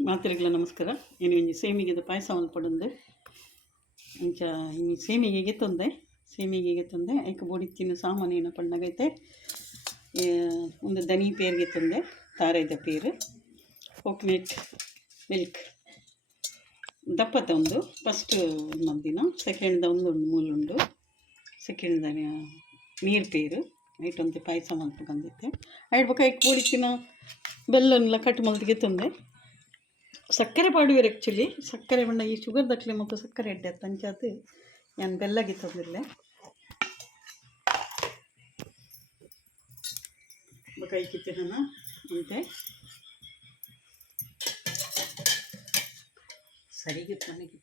ಮಾತರಿಗಳ ನಮಸ್ಕಾರ. ಇನ್ನು ಒಂಜಿ ಸೇಮಿಗೆದ ಪಾಯಸ ಮಲ್ಪಡುಂದು ಇಂಚ ಇನ್ನು ಸೇಮಿಗೆಗೆ ತಂದೆ ಐಕ ಬೋಡಿತ್ತಿನ ಸಾಮಾನು ಏನು ಪಣ್ಣಗೈತೆ ಒಂದು ದನಿ ಪೇರ್ಗೆ ತಂದೆ ತಾರೈದ ಪೇರು ಕೋಕೋನಟ್ ಮಿಲ್ಕ್ ದಪ್ಪತ್ತ ಒಂದು ಫಸ್ಟ್ ಮದ್ದಿನ ಸೆಕೆಂಡ್ದ ಒಂದು ಮೂಲುಂಡು ಸೆಕೆಂಡ್ ನೀರು ಪೇರು ಐಟೊಂದು ಪಾಯಸ ಮಲ್ಪಕಂದಿತ್ತೆ ಐಡ್ಬೇಕು ಐಕ್ ಬೋಡಿತ್ತಿನ ಬೆಲ್ಲನ್ನೆಲ್ಲ ಕಟ್ ಮಲ್ತಿಗೆ ತಂದೆ ಸಕ್ಕರೆ ಪಾಡುವೆರು ಆ್ಯಕ್ಚುಲಿ ಸಕ್ಕರೆ ಬಣ್ಣ ಈ ಶುಗರ್ ದಕ್ಲೆ ಮತ್ತು ಸಕ್ಕರೆ ಎಡ್ಡೆ ತಂಚಾತು ನಾನು ಬೆಲ್ಲಗೆ ತಂದಿರಲೆ ಕೈ ಕಿತ್ತಿನ ಅಂತೆ ಸರಿಗಿತ್ತು ನನಗೆ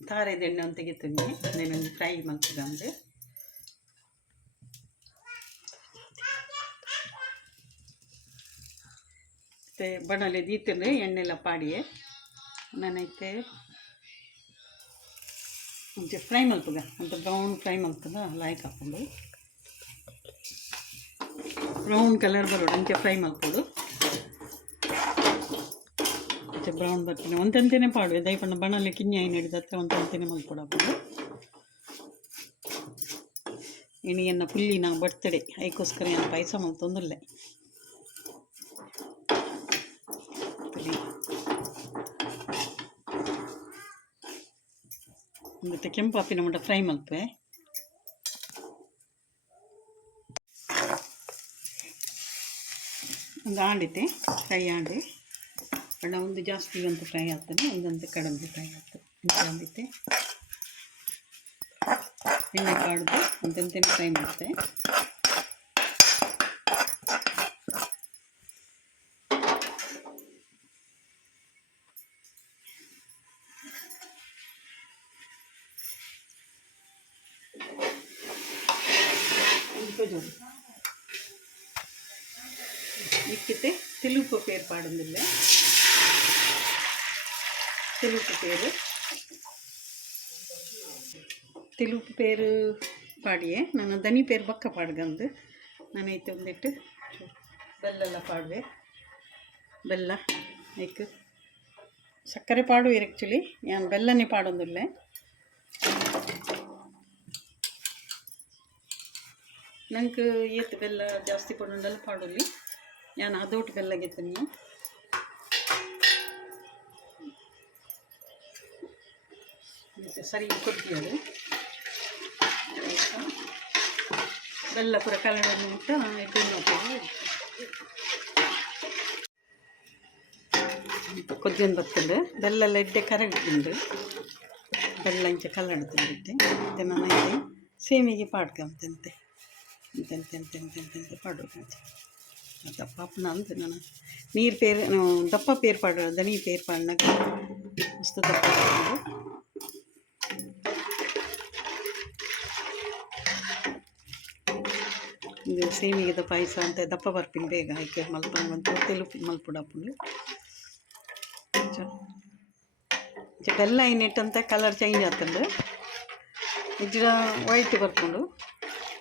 ತಾರೆದ ಎಣ್ಣೆ ಅಂತ ತೆಗಿತೀನಿ ನಾನು ಫ್ರೈ ಮಾಡ್ತಿದ್ದೆ ಮತ್ತು ಬಣಲೆ ದೀತಂದ್ರೆ ಎಣ್ಣೆಲ್ಲ ಪಾಡಿಯೇ ನಾನೈತೆ ಮುಂಚೆ ಫ್ರೈ ಮಲ್ಪದ ಅಂತ ಬ್ರೌನ್ ಫ್ರೈ ಮಲ್ಪದ ಲಾಯ್ಕ್ ಹಾಕ್ಕೊಂಡು ಬ್ರೌನ್ ಕಲರ್ ಬರೋಡು ಅಂಚೆ ಫ್ರೈ ಮಲ್ಪೋಡು ಅಂಚೆ ಬ್ರೌನ್ ಬರ್ತೀನಿ ಒಂದಂತೆಯೇ ಪಾಡುವೆ ದಯಪಣ್ಣ ಬಣಲೆ ಕಿನ್ನಿ ಐನು ಹಿಡಿದ ಹತ್ರ ಒಂದಂತೆಯೇ ಮಲ್ಪೋಡು ಹಾಕೋದು ಇನ್ನು ಎನ್ನ ಫುಲ್ಲಿ ನಾವು ಬರ್ತಡೆ ಅದಕ್ಕೋಸ್ಕರ ಏನು ಪಾಯಸ ಮಲ್ತೊಂದಿಲ್ಲ ಮತ್ತು ಕೆಂಪಾಪಿನ ಮಟ್ಟ ಫ್ರೈ ಮಲ್ಪೆ ಒಂದು ಆಂಡಿತೆ ಫ್ರೈ ಆಂಡಿ ಬಣ್ಣ ಒಂದು ಜಾಸ್ತಿ ಅಂತ ಫ್ರೈ ಆಗ್ತಾನೆ ಒಂದಂತೆ ಕಡಿಮೆ ಫ್ರೈ ಆಗ್ತದೆ ಆಂಡಿತೆ ಎಣ್ಣೆ ಕಾಡ್ದು ಒಂದಂತೆ ಫ್ರೈ ಮಾಡುತ್ತೆ ഇക്കിട്ട് തിലുപ്പ് പേർ പാടുന്നില്ല ತಿಳುಪು ಪೇರು ಪಾಡಿಯೇ ನಾನು ದನಿ ಪೇರು ಬಕ್ಕ ಪಾಡ್ಗಂದು ನಾನೈತೆ ಒಂದಿಟ್ಟು ಬೆಲ್ಲೆಲ್ಲ ಪಾಡುವೆ ಬೆಲ್ಲ ಐಕ್ ಸಕ್ಕರೆ ಪಾಡುವೆ ಆ್ಯಕ್ಚುಲಿ ನಾನು ಬೆಲ್ಲನೇ ಪಾಡೋದಿಲ್ಲ ನಂಗೆ ಏತ್ ಬೆಲ್ಲ ಜಾಸ್ತಿ ಪಡೋದೆಲ್ಲ ಪಾಡೋಲಿ ನಾನು ಅದೋಟು ಬೆಲ್ಲ ಗೆತ್ತೀನಿ ಮತ್ತು ಸರಿ ಕೊಡ್ತೀವಿ ಬೆಲ್ಲ ಪೂರ ಕಲಡನ್ನು ಮುಟ್ಟ ಎಡ್ಡು ಕೊದ್ದಿನ ಬರ್ತದೆ ಬೆಲ್ಲೆಲ್ಲ ಎಡ್ಡೆ ಕರಗಿಟ್ಟು ಬೆಲ್ಲ ಇಂಚ ಕಲ್ಲಡ ತಂದಿಟ್ಟೆ ಮತ್ತು ನಾನು ಇಲ್ಲಿ ಸೇಮಿಗೆ ಪಾಡ್ಕೊಂತಂತೆ ಎಂತೆಂತೆಂತೆಂತೆಂತೆ ಪಾಡೋದು ದಪ್ಪ ಅಪ್ಪನ ಅಂತ ನಾನು ನೀರು ಪೇರು ದಪ್ಪ ಪೇರು ಪಾಡೋದು ದನಿ ಪೇರು ಪಾಡ್ನಾಗ ಮಸ್ತ್ ದಪ್ಪ ಇದು ಸೇಮಿಗೆದ ಪಾಯಸ ಅಂತ ದಪ್ಪ ಬರ್ಪಿನ ಬೇಗ ಆಯ್ಕೆ ಮಲ್ಪಂಗಂತ ತೆಲುಪು ಮಲ್ಪುಡು ಅಪ್ಪಂಡು ಬೆಲ್ಲ ಏನಿಟ್ಟಂತ ಕಲರ್ ಚೇಂಜ್ ಆಗ್ತಂದು ಇಜ್ಜ ವೈಟ್ ಬರ್ಕೊಂಡು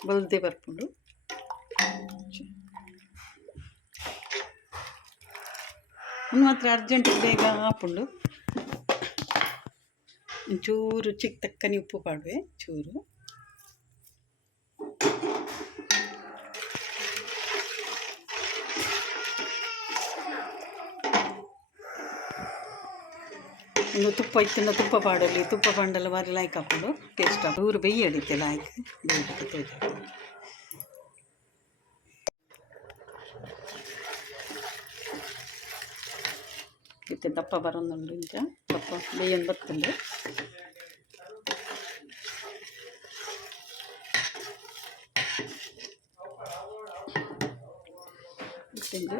ಬಲ್ದೆ ಬರ್ಕೊಂಡು ಒಂದು ಮಾತ್ರ ಅರ್ಜೆಂಟ್ ಬೇಗ ಹಾಕೊಂಡು ಒಂಚೂರು ಚಿಕ್ಕ ತಕ್ಕನೆ ಉಪ್ಪು ಪಾಡುವೆ ಚೂರು ಒಂದು ತುಪ್ಪ ಇತ್ತಿಂದ ತುಪ್ಪ ಪಾಡಲಿ ತುಪ್ಪ ಪಂಡಲ್ಲ ಬಾರಿ ಲಾಯ್ಕ್ ಹಾಕೊಂಡು ಟೇಸ್ಟ್ ಹಾಕಿ ಊರು ಬೆಯ್ಯಿ ಅಡಿತೆ ಲಾಯ್ಕ್ ಇತ್ತೆ ದಪ್ಪ ಬರೋದುಂಡು ಇಂಚ ದಪ್ಪ ಬೇಯನ್ ಬರ್ತಂಡು ಇತ್ತಿಂದು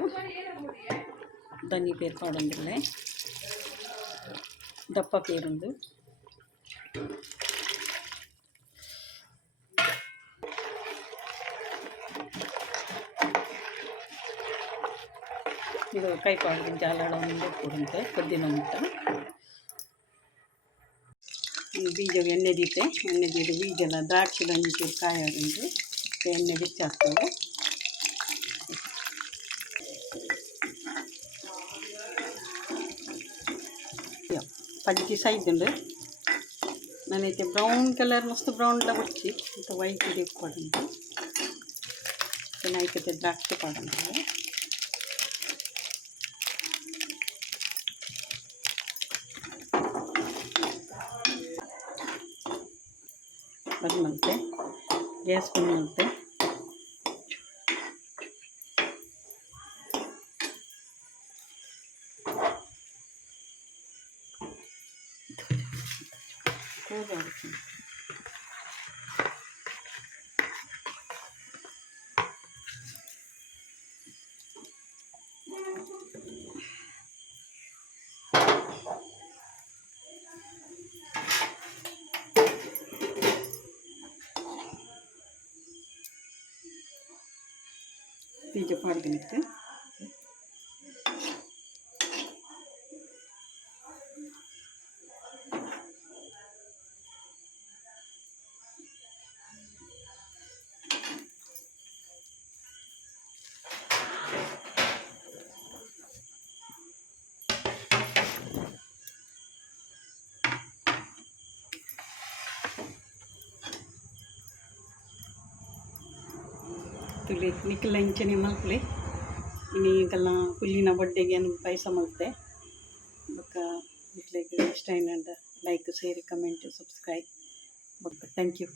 ದನಿ ಪೇರು ಪಾಡೊಂದಿಲ್ಲ ದಪ್ಪ ಪೇರುಂದು ಇದು ಕೈ ಪಾಡಿಗೆ ಜಾಲಾಡ ಒಂದು ಕೊಡುತ್ತೆ ಕೊದ್ದಿನ ಮುಟ್ಟ ಬೀಜ ಎಣ್ಣೆ ದೀತೆ ಎಣ್ಣೆ ದೀದು ಬೀಜಲ್ಲ ದ್ರಾಕ್ಷಿ ಒಂಚೂರು ಕಾಯೋದು ಎಣ್ಣೆ ಹೆಚ್ಚಾಗ್ತದೆ ಪಜ್ಜಿ ಸೈದುಂಡು ನಾನೈತೆ ಬ್ರೌನ್ ಕಲರ್ ಮಸ್ತ್ ಬ್ರೌನ್ಲ ಕೊಚ್ಚಿ ಅಂತ ವೈಟ್ ಇದೆ ಪಡುಂಡು ನೈಕತೆ ದ್ರಾಕ್ಷಿ ಪಡುಂಡು ಅದು ಮತ್ತೆ ಗ್ಯಾಸ್ ಬಂದು ಮತ್ತೆ ಬೀಜ ಪಾಡ್ದಿನಿತ್ತು ತುಳಿ ನಿಖಿಲ ಇಂಚನೆ ಮಲ್ಪಲೆ ಇನ್ನು ಈಗೆಲ್ಲ ಹುಲ್ಲಿನ ಬಡ್ಡೆಗೆ ಪಾಯಸ ಮಲ್ತೆ ಬೊಕ್ಕ ಇಟ್ಲಿಕ್ಕೆ ಇಷ್ಟ ಏನಂತ ಲೈಕ್ ಶೇರ್ ಕಮೆಂಟ್ ಸಬ್ಸ್ಕ್ರೈಬ್ ಬೊಕ್ಕ ಥ್ಯಾಂಕ್ ಯು.